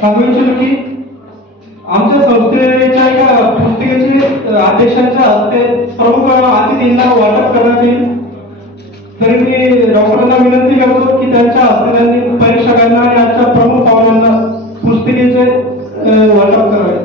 सांगू इच्छितो की आमच्या संस्थेच्या एका पुस्तिकेचे अध्यक्षांच्या हस्ते प्रमुख अतिथींना वाटप करण्यात येईल. तरी मी डॉक्टरांना विनंती करतो की त्यांच्या हस्ते त्यांनी परीक्षकांना आणि आजच्या प्रमुख पाहुण्यांना पुस्तिकेचे वाटप करावे.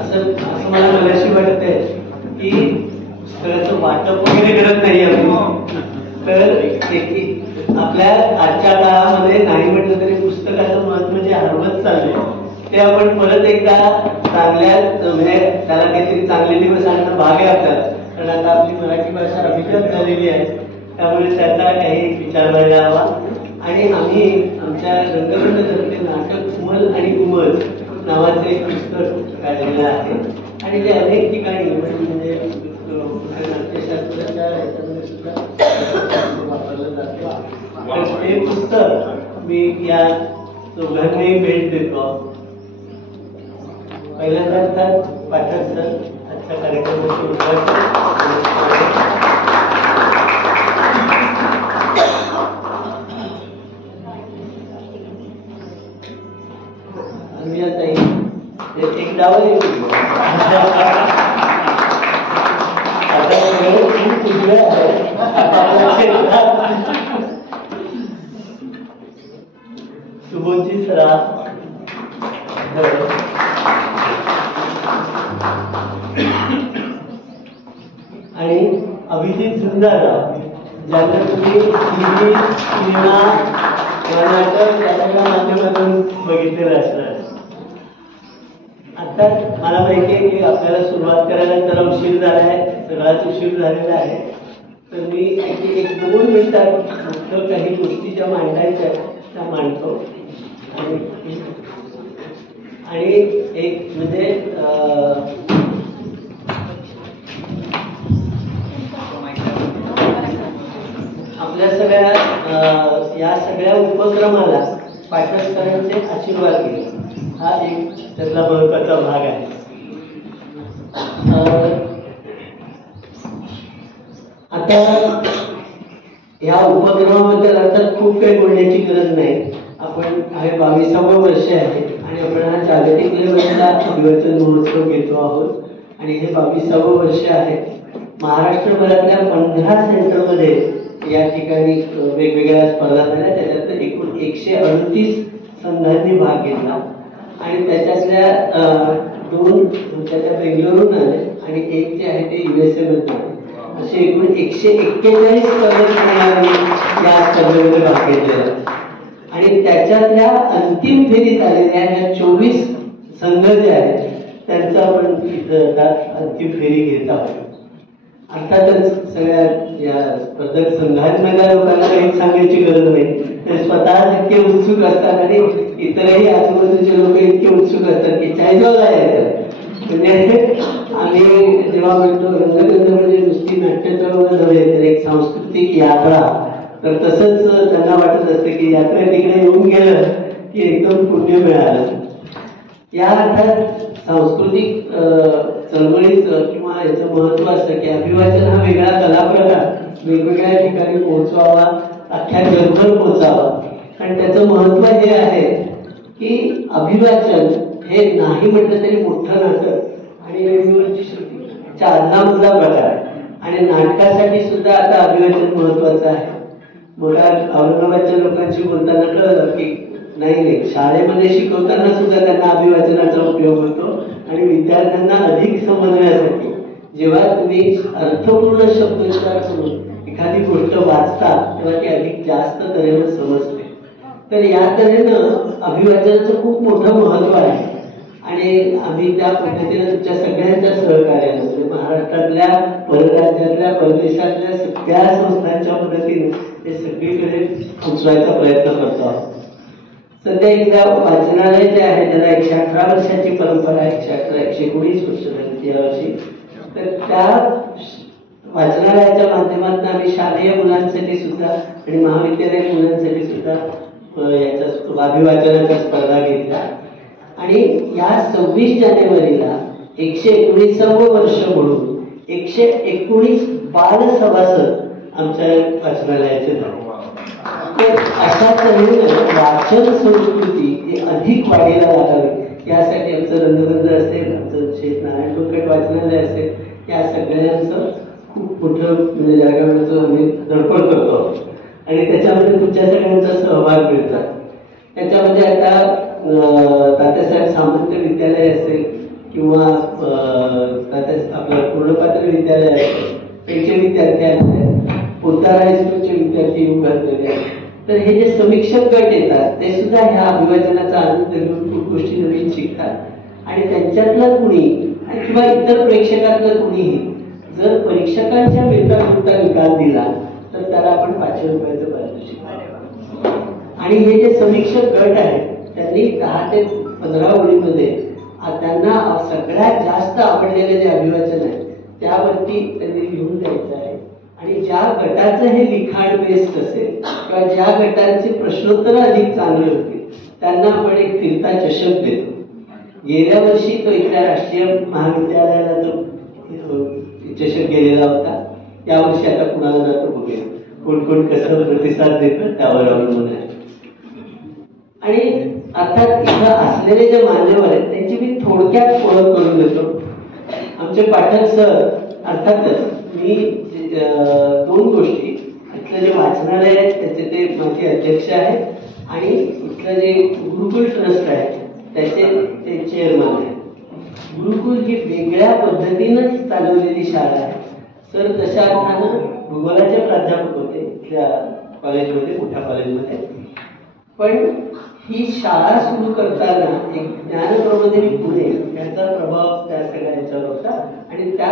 असं मला मगाशी वाटतंय की पुस्तकाचं वाटप वगैरे करत नाही आम्ही. तर आपल्या आजच्या काळामध्ये नाही म्हटलं तरी पुस्तकाचं महत्त्व जे हरवत चाललंय ते आपण परत एकदा चांगल्या म्हणजे त्याला काहीतरी चांगले दिवस आणणं भाग आहे आपल्याला. कारण आता आपली मराठी भाषा अभिजात झालेली आहे, त्यामुळे त्याचा काही विचार व्हायला हवा. आणि आम्ही आमच्या रंगमंचतर्फे नाटक उमल आणि उमल नावाचं एक पुस्तक काढलेलं आहे आणि ते अनेक ठिकाणी म्हणजे नाट्यशास्त्राच्या याच्यामध्ये सुद्धा वापरलं जातं. ते पुस्तक मी या दोघांनाही भेट देतो. पहिल्यांदा पाठक सर आजच्या कार्यक्रमाचे उद्घाटन. एक डावं येऊ सुबोधजी सराफ, आणि अभिजित झुंजारराव, ज्यांना तुम्ही टीव्ही, सिनेमा, नाटक या सगळ्या माध्यमातून बघितलेलं असणार. आता मला माहिती आहे की आपल्याला सुरुवात करायला जरा उशीर झाला आहे, सगळाच उशीर झालेला आहे. तर मी एक 2 मिनिटात फक्त काही गोष्टी ज्या मांडायच्या त्या मांडतो. आणि एक म्हणजे आपल्या सगळ्या या सगळ्या उपक्रमाला पाठक सरांचे आशीर्वाद घे हा एक त्यातला महत्वाचा भाग आहे. आता या उपक्रमाबद्दल अर्थात खूप काही बोलण्याची गरज नाही. आपण हे 22वे वर्ष आहे आणि आपण हा जागतिक लेवलचा अभिवाचन महोत्सव घेतो आहोत. आणि हे 22वे वर्ष आहे. महाराष्ट्रभरातल्या 15 सेंटरमध्ये या ठिकाणी वेगवेगळ्या स्पर्धा झाल्या. त्याच्यात एकूण 138 संघांनी भाग घेतला आणि त्याच्यातल्या 2 त्याच्या बेंगळुरून आले आणि एक जे आहे ते USA मध्ये आले. असे एकूण 141 स्पर्धकांनी या स्पर्धेमध्ये भाग घेतलेला. आणि त्याच्यातल्या अंतिम फेरीत आलेल्या ह्या 24 संघ जे आहेत त्यांचा आपण अंतिम फेरी घेत आहोत. अर्थातच सगळ्या या स्पर्धक संघांमधल्या लोकांना काही सांगायची गरज नाही. ते स्वतः इतके उत्सुक असतात आणि इतरही आजूबाजूचे लोक इतके उत्सुक असतात की चाळीसगावला यायचं. म्हणजे आम्ही जेव्हा म्हणतो रंगगंध म्हणजे नुसती नाट्यचळवळ नव्हे तर एक सांस्कृतिक यात्रा, तर तसंच त्यांना वाटत असतं की यात्रा तिकडे येऊन गेलं की एकदम पुण्य मिळालं. या अर्थात सांस्कृतिक चळवळीचं किंवा याचं महत्व असतं की अभिवाचन हा वेगळा कला प्रकार वेगवेगळ्या ठिकाणी पोहोचवावा, अख्ख्या जगभर पोहोचावा. आणि त्याचं महत्व हे आहे की अभिवाचन हे नाही म्हटलं तरी मोठं नाटक आणि रेडिओवरची श्रुती चालनामधला प्रकार आहे. आणि नाटकासाठी सुद्धा आता अभिवाचन महत्वाचं आहे. मग औरंगाबादच्या लोकांशी बोलताना कळलं की नाही शाळेमध्ये शिकवताना सुद्धा त्यांना अभिवाचनाचा उपयोग होतो. आणि विद्यार्थ्यांना अधिक समजण्यासाठी जेव्हा तुम्ही अर्थपूर्ण शब्दोच्चार करून एखादी गोष्ट वाचता तेव्हा ती अधिक जास्त तऱ्हेनं समजते. तर या तऱ्हेनं अभिवाचनाचं खूप मोठं महत्व आहे. आणि आम्ही त्या पद्धतीने तुमच्या सगळ्यांच्या सहकार्यानं म्हणजे महाराष्ट्रातल्या परराज्यातल्या परदेशातल्या सगळ्या संस्थांच्या मदतीने ते सगळीकडे पोचवायचा प्रयत्न करतो आहोत. सध्या एकदा वाचनालय जे आहे त्याला 118 वर्षाची परंपरा आहे. 119 वर्ष झाली यावर्षी. तर त्या वाचनालयाच्या माध्यमातून आम्ही शालेय मुलांसाठी सुद्धा आणि महाविद्यालयीन मुलांसाठी सुद्धा याच्या अभिवाचनाच्या स्पर्धा घेतल्या. आणि या 26 जानेवारीला 119वे वर्ष म्हणून 119 बाल सभासद आमच्या वाचनालयाचे झाले. तर अशा तऱ्हेने वाचन संस्कृती ही अधिक वाढीला लागावी यासाठी आमचं रंगबंध असेल, आमचं शेत नारायण टोकट वाचनालय असेल, या सगळ्यांचं खूप मोठं म्हणजे जागाचं आम्ही धडपड करतो आणि त्याच्यामध्ये तुमच्या सगळ्यांचा सहभाग मिळतात. त्याच्यामध्ये आता तात्यासाहेब सामंत विद्यालय असेल किंवा आपलं पूर्णपात्र विद्यालय असेल, त्याचे विद्यार्थी आहेत, पोतारा हायस्कूलचे विद्यार्थी येऊन घातलेले आहेत. तर हे जे समीक्षक गट येतात ते सुद्धा ह्या अभिवाचनाचा आनंद घेऊन खूप गोष्टी नवीन शिकतात आणि त्यांच्यातलं कुणी किंवा इतर प्रेक्षकातलं कुणीही जर परीक्षकांच्या मिळता निकाल दिला तर त्याला आपण 500 रुपयाचं पारितोषिक. आणि हे जे समीक्षक गट आहेत त्यांनी 10 ते 15 ओळीमध्ये त्यांना सगळ्यात जास्त आवडलेले जे अभिवाचन आहे त्यावरती त्यांनी लिहून द्यायचं आहे. आणि ज्या गटाचं हे लिखाण बेस्ट असेल किंवा ज्या गटांची प्रश्नोत्तर अधिक चांगली होती त्यांना आपण एक फिरता चषक देतो. गेल्या वर्षी तो इथल्या राष्ट्रीय महाविद्यालयाला तो चषक गेलेला होता. यावर्षी आता कुणाला जातो बघूया, कोण कोण कसं प्रतिसाद देतं त्यावर अवलंबून आहे. आणि अर्थात इथं असलेले जे मान्यवर आहेत त्यांची मी थोडक्यात ओळख करून देतो. आमचे पाठक सर अर्थातच मी 2 गोष्टी, इथलं जे वाचनालय आहे त्याचे ते माझे अध्यक्ष आहेत आणि इथलं जे गुरुकुल ट्रस्ट आहे त्याचे ते चेअरमन आहेत. गुरुकुल ही वेगळ्या पद्धतीनं चालवलेली शाळा आहे. सर तशा अर्थानं भूगोलाचे प्राध्यापक होते इथल्या कॉलेजमध्ये, मोठ्या कॉलेजमध्ये. पण ही शाळा सुरू करताना एक ज्ञानप्रबोधिनी पुणे याचा प्रभाव त्या सगळ्या याच्यावर होता आणि त्या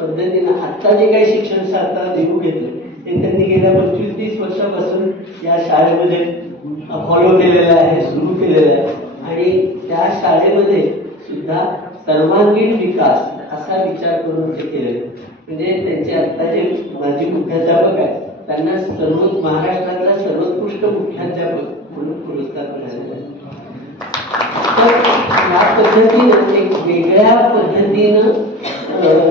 पद्धतीनं आता जे काही शिक्षण शास्त्रात देऊ घेतलं ते त्यांनी गेल्या 25-30 वर्षापासून या शाळेमध्ये फॉलो केलेलं आहे, सुरू केलेलं आहे. आणि त्या शाळेमध्ये सुद्धा सर्वांगीण विकास असा विचार करून ते केलेलं. म्हणजे त्यांचे आता जे माजी मुख्याध्यापक आहेत त्यांना महाराष्ट्रातला सर्वोत्कृष्ट मुख्याध्यापक म्हणून पुरस्कार मिळालेला आहे. तर या पद्धतीनं एक वेगळ्या पद्धतीनं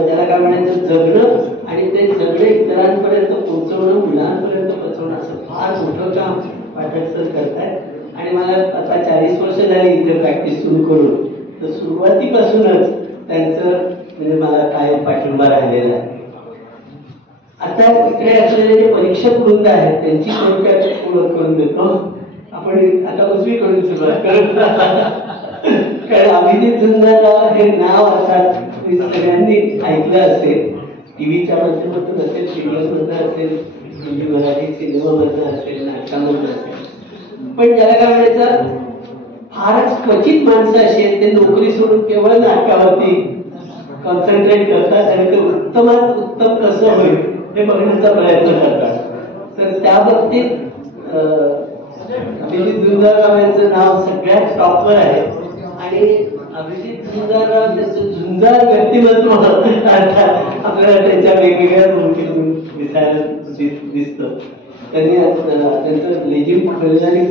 ज्याला काय म्हणायचं जगणं आणि ते जगणं इतरांपर्यंत पोहोचवणं, मुलांपर्यंत पोहोचवणं असं फार मोठं काम पाठक सर करतायत. आणि मला आता 40 वर्ष झाली इथे प्रॅक्टिस सुरू करून, तर सुरुवातीपासूनच त्यांचं म्हणजे मला काय पाठिंबा राहिलेला आहे. आता इकडे असलेले जे परीक्षक वृंद आहेत त्यांची थोडक्यात ओळख करून देतो. आपण आता उजवीकडून सुरुवात करू. कारण अभिजित झुंजारराव हे नाव अर्थात सगळ्यांनी ऐकलं असेल, टीव्हीच्या माध्यमातून असेल, सिरियलमधनं असेल, हिंदी मराठी सिनेमामधनं असेल, नाटकामधनं असेल. पण ज्याला काय म्हणायचं फारच क्वचित माणसं अशी आहेत ते नोकरी सोडून केवळ नाटकावरती कॉन्सन्ट्रेट करतात आणि ते उत्तमात उत्तम कसं होईल हे बघण्याचा प्रयत्न करतात. तर त्या बाबतीत अभिजित झुंजारराव यांचं नाव सगळ्यात टॉपवर आहे. आणि अभिजित झुंजारराव त्यांचं झुंजार व्यक्तिमत्व अर्थात आपल्याला त्यांच्या वेगवेगळ्या भूमिकेतून दिसायला दिसतं. त्यांनी त्यांचं लेजिम फौजदारी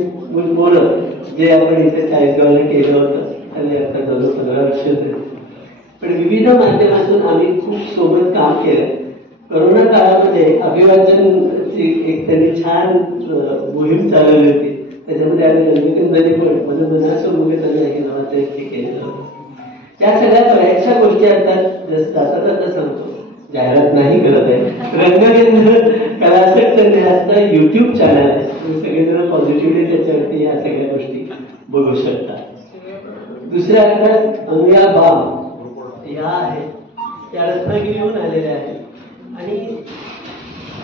बोलणं जे आपण इथे 40गावला केलं होतं आणि आता जवळ 15 वर्ष झाली. पण विविध माध्यमातून आम्ही खूप सोबत काम केलं. करोना काळामध्ये अभिवाचनची एक त्यांनी छान मोहीम चालवली होती. त्याच्यामध्ये आम्ही रंगकंदरी पण मनमनाचं मुगेतन हे नावाचं एक केलेलं होतं. त्या सगळ्या बऱ्याचशा गोष्टी असतात जसं आता सांगतो, जाहिरात नाही करत आहे. रंगकेंद्र कलासक्त न्यासचं YouTube चॅनल आहे. तुम्ही सगळेजण पॉझिटिव्हली त्याच्यावरती या सगळ्या गोष्टी बघू शकता. दुसऱ्या अर्थात अनुया बाम या आहेत, त्या रत्नागिरीहून आलेल्या आहेत आणि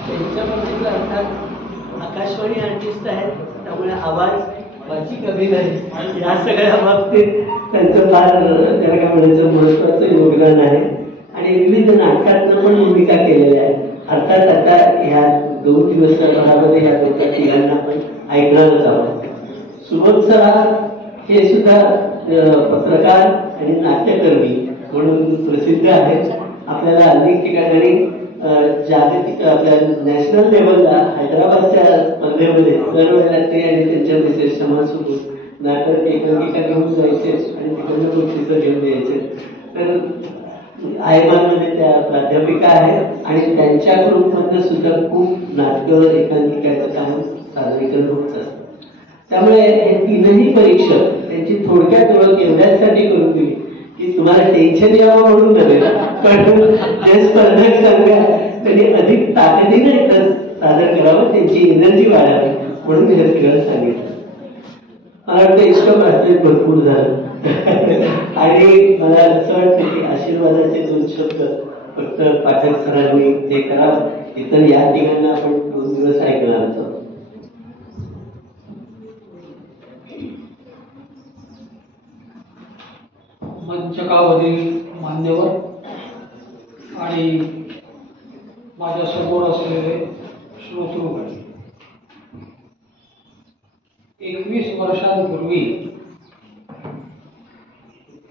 त्यांच्या बाबतीत अर्थात आकाशवाणी आर्टिस्ट आहेत, त्यामुळे आवाज वाचिक अभिनय या सगळ्या बाबतीत त्यांचं फार त्याला काय म्हणायचं महत्वाचं योगदान आहे. आणि विविध नाटकातनं पण भूमिका केलेल्या आहेत. अर्थात आता ह्या 2 दिवसामध्ये या 2-3 पण ऐकणारच आहोत. सुबोध सर हे सुद्धा पत्रकार आणि नाट्यकर्मी म्हणून प्रसिद्ध आहेत. आपल्याला अनेक ठिकाणी जागतिक आपल्या नॅशनल लेवलला हैदराबादच्या स्पर्धेमध्ये दरवेळेला ते आणि त्यांच्या मिसेस शमा सुरू नाटक एकांकिका घेऊन जायचे आणि तिकडनं बक्षिसं घेऊन यायचे. तर आयमानमध्ये त्या प्राध्यापिका आहेत आणि त्यांच्या ग्रुपमधनं सुद्धा खूप नाटकं एकांकिकाचं काम सादरीकरण होत असतं. त्यामुळे हे तीनही परीक्षक त्यांची थोडक्यात ओळख एवढ्यासाठी करून दिली की तुम्हाला टेन्शन यावं म्हणून नव्हे, पण जे स्पर्धक सांगा त्यांनी अधिक ताकदीने सादर करावं, त्यांची एनर्जी वाढावी म्हणून हे सगळं सांगितलं. मला वाटतं इतकं वाटतंय भरपूर झालं आणि मला असं वाटतं की आशीर्वादाचे 2 शब्द फक्त पाठक सरांनी हे करावं. इतर या ठिकाणी आपण 2 दिवस ऐकणार आहोत. मंचकावरील मान्यवर आणि माझ्या समोर असलेले श्रोतृगण, 21 वर्षांपूर्वी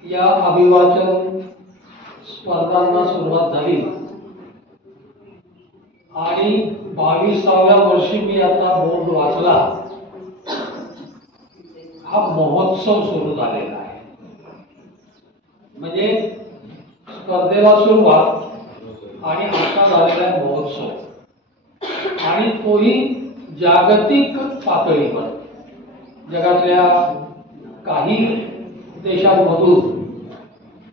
या अभिवाचन स्पर्धांना सुरुवात झाली आणि 22व्या वर्षी मी आता बोर्ड वाचला. हा महोत्सव सुरू झालेला आहे. म्हणजे स्पर्धेला सुरुवात आणि आता झालेला महोत्सव, आणि तोही जागतिक पातळीवर. जगातल्या काही देशांमधून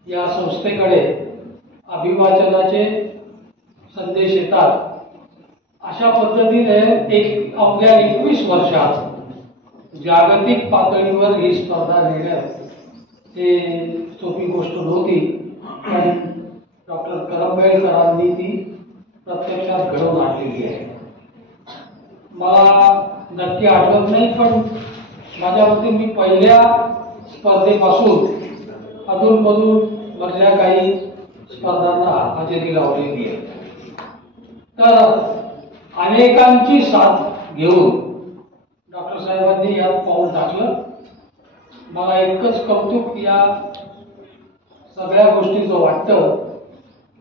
या संस्थेकडे अभिवाचनाचे संदेश येतात. अशा पद्धतीने अवघ्या 21 वर्षात जागतिक पातळीवर ही स्पर्धा नेणं हे सोपी गोष्ट नव्हती. पण डॉक्टर करंबेळकरांनी ती प्रत्यक्षात घडवून आणलेली आहे. मला नक्की आठवत नाही, पण माझ्या मते मी पहिल्या स्पर्धेपासून अधूनमधून मधल्या काही स्पर्धांना हजेरी लावलेली आहे. तर अनेकांची साथ घेऊन डॉक्टर साहेबांनी यात पाऊल टाकलं. मला इतकंच कौतुक या सगळ्या गोष्टीचं वाटतं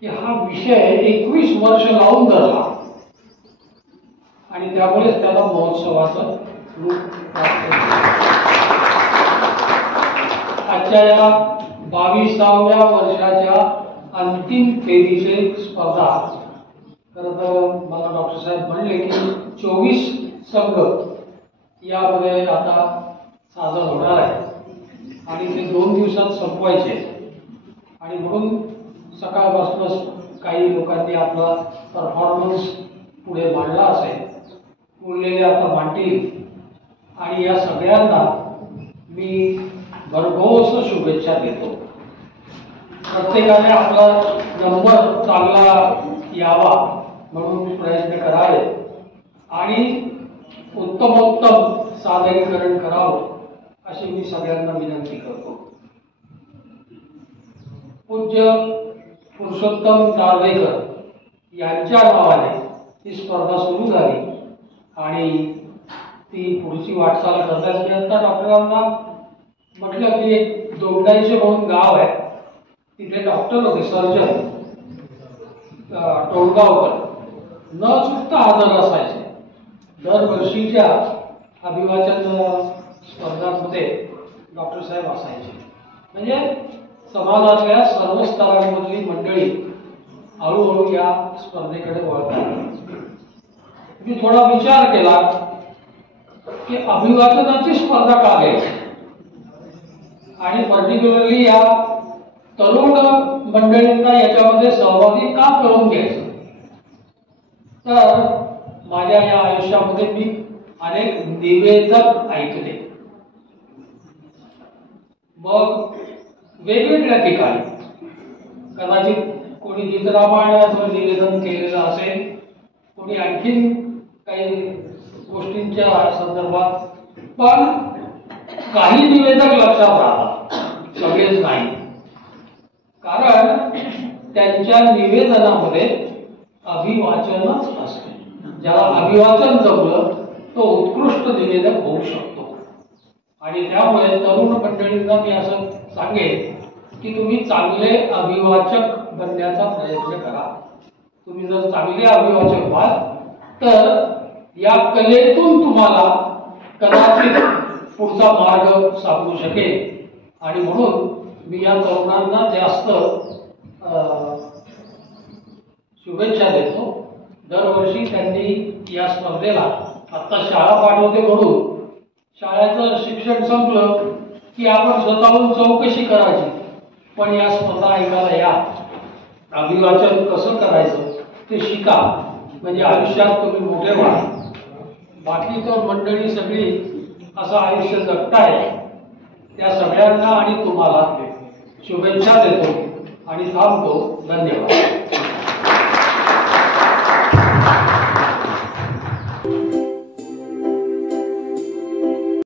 की हा विषय 21 वर्ष लावून धरला आणि त्यामुळेच त्याला महोत्सवाचं रूप प्राप्त झालं. आजच्या या 22व्या वर्षाच्या अंतिम फेरीचे स्पर्धा, खरं तर मला डॉक्टर साहेब म्हणले की 24 संघ यामध्ये आता सादर होणार आहे आणि ते 2 दिवसात संपवायचे. आणि म्हणून सकाळपासूनच काही लोकांनी आपला परफॉर्मन्स पुढे मांडला असेल, उरलेले आता मांडतील. आणि या सगळ्यांना मी भरघोस शुभेच्छा देतो. प्रत्येकाने आपला नंबर चांगला यावा म्हणून प्रयत्न करावे आणि उत्तमोत्तम सादरीकरण करावं अशी मी सगळ्यांना विनंती करतो. पूज्य पुरुषोत्तम नार्वेकर यांच्या नावाने ही स्पर्धा सुरू झाली आणि ती पुढची वाटचाल करतात. मी आता डॉक्टरांना म्हटलं की एक दोंडाईचे म्हणून गाव आहे, तिथे डॉक्टर होते, सर्जन टोळगावकर, न चुकता हजर असायचे. दरवर्षीच्या अभिवाचन स्पर्धांमध्ये डॉक्टर साहेब असायचे. म्हणजे समाजातल्या सर्व स्तरांमधली मंडळी हळूहळू या स्पर्धेकडे वळतात. मी थोडा विचार केला की अभिवाचनाची स्पर्धा का घ्यायची आणि पर्टिक्युलरली या तरुण मंडळींना याच्यामध्ये सहभागी का करून घ्यायचं. तर माझ्या या आयुष्यामध्ये मी अनेक निवेदक ऐकले. मग वेगवेगळ्या ठिकाणी कदाचित कोणी गीतरामायणाचं निवेदन केलेलं असेल, कोणी आणखीन काही गोष्टींच्या संदर्भात, पण काही निवेदक लक्षात राहतात, सगळेच नाही. कारण त्यांच्या निवेदनामध्ये अभिवाचनच असते. ज्याला अभिवाचन जमलं तो उत्कृष्ट निवेदक होऊ शकतो. आणि त्यामुळे तरुण मंडळींना मी असं सांगेन की तुम्ही चांगले अभिवाचक बनण्याचा प्रयत्न करा. तुम्ही जर चांगले अभिवाचक व्हाल तर या कलेतून तुम्हाला कदाचित पुढचा मार्ग सापडू शकेल. आणि म्हणून मी या तरुणांना जास्त शुभेच्छा देतो. दरवर्षी त्यांनी या स्पर्धेला आता शाळा पाठवते म्हणून शाळेचं शिक्षण संपलं की आपण स्वतःहून चौकशी करायची, पण या स्पर्धा ऐकायला या, अभिवाचन कसं करायचं ते शिका, म्हणजे आयुष्यात तुम्ही मोठे व्हा. बाकी तर मंडळी सगळी असं आयुष्य जगताय, त्या सगळ्यांना आणि तुम्हाला शुभेच्छा देतो आणि थांबतो. धन्यवाद.